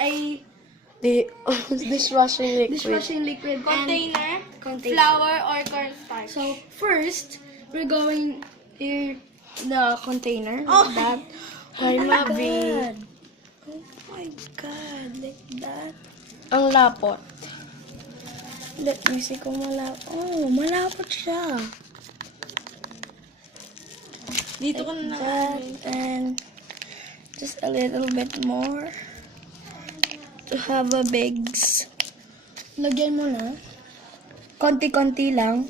a The dishwashing liquid. dishwashing liquid Container, container. flour, or cornstarch. So first, we're going to the container Oh. like that. Ay, Mabi. Oh my god, like that. Ang lapot. Let me see kung malapot. Oh, malapot siya. Dito ko na That, and just a little bit more to have a bigs. Lagyan mo na. Konti-konti lang.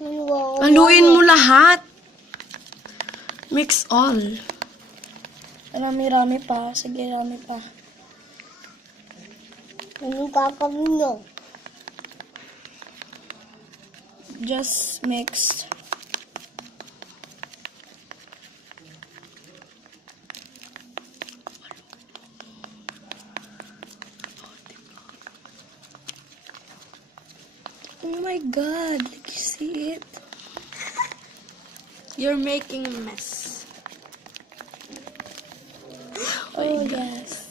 Haluin mo lahat. Mix all. Rami-rami pa. Sige, rami pa. Ano kakawin nyo? Just mix. Oh my god, like you see it? You're making a mess. Oh yes.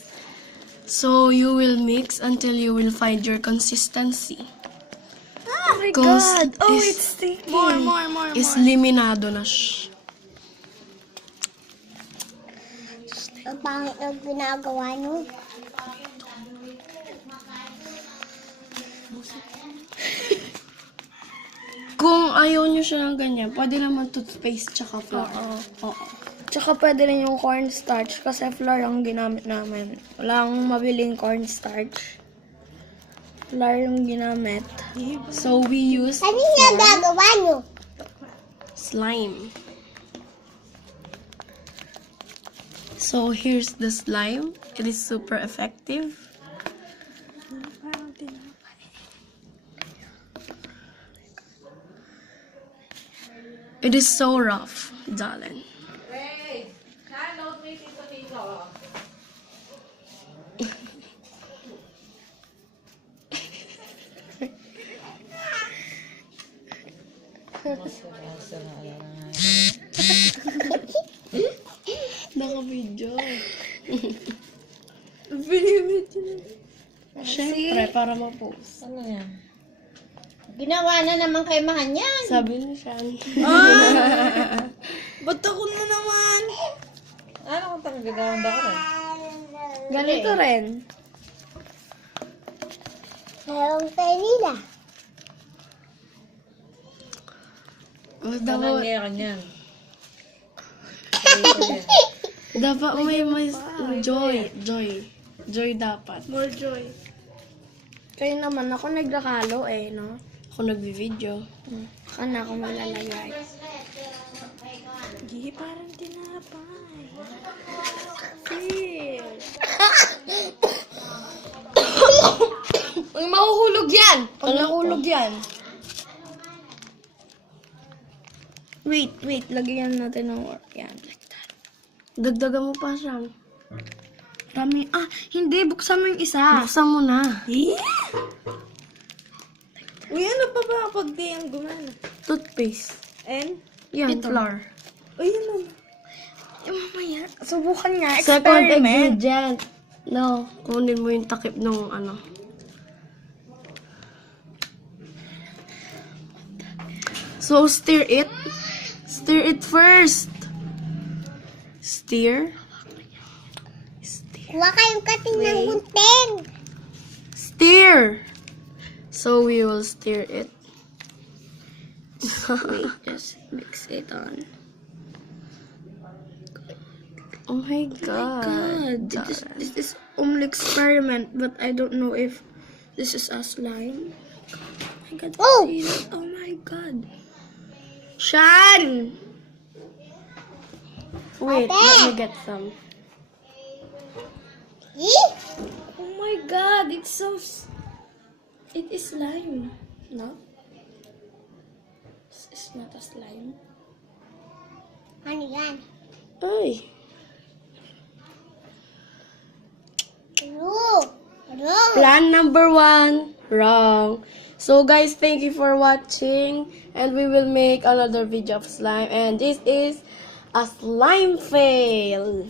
So, you will mix until you will find your consistency. Oh my Cause god. Oh, is- it's sticky. More. Liminado na siya. Ang pangit ang ginagawa nyo. Kung ayaw nyo siya ng ganyan, pwede naman toothpaste tsaka flour. Oo. Tsaka pwede rin yung cornstarch kasi flour ang ginamit namin. Walang mabiling cornstarch. Flour yung ginamit. So, we use Ano yung gagawa nyo? slime. So, here's the slime. It is super effective. It is so rough, darling. Naka-video. Siyempre, para ma-post. Ano yan? Ginawa na naman kay Mahan yan. Sabi ni Shan. Ba't ako na naman? Ano kung tagagawang ba ko rin? Ganito rin. Mayroong penila. Dapat may joy. Joy dapat. More joy. Kayo naman, ako nagrakalo eh, no? Ako nagbi-video. Saka na ako maglalagay. Hindi, parang tinapay. Feel. Uy, mahuhulog yan! Pag Ano nahulog yan. Wait. Lagyan natin ng work. Yan, like that. Dagdagan mo pa, Shan. Rami. Hindi. Buksan mo yung isa. Buksan mo na. Uy, ano pa ba pag di ang gumana? Toothpaste. And? Yan, Ito. flour. Uy, ano? Mamaya. Subukan nga. Second Experiment. ingredient. No, kunin mo yung takip ng ano. So, stir it. Stir it first. Stir. Huwag kayong kating ng gunting. Stir. So, we will stir it. Wait, just mix it on. Oh my God, God. this is only experiment, but I don't know if this is a slime. Oh my God, Oh! see that? Oh my God. Shan! Wait, let me get some. Oh my God, it's so... It is slime. No? This is not a slime. Ano yan? Ay. Wrong. Plan number 1, wrong. So guys, thank you for watching, and we will make another video of slime, and this is a slime fail.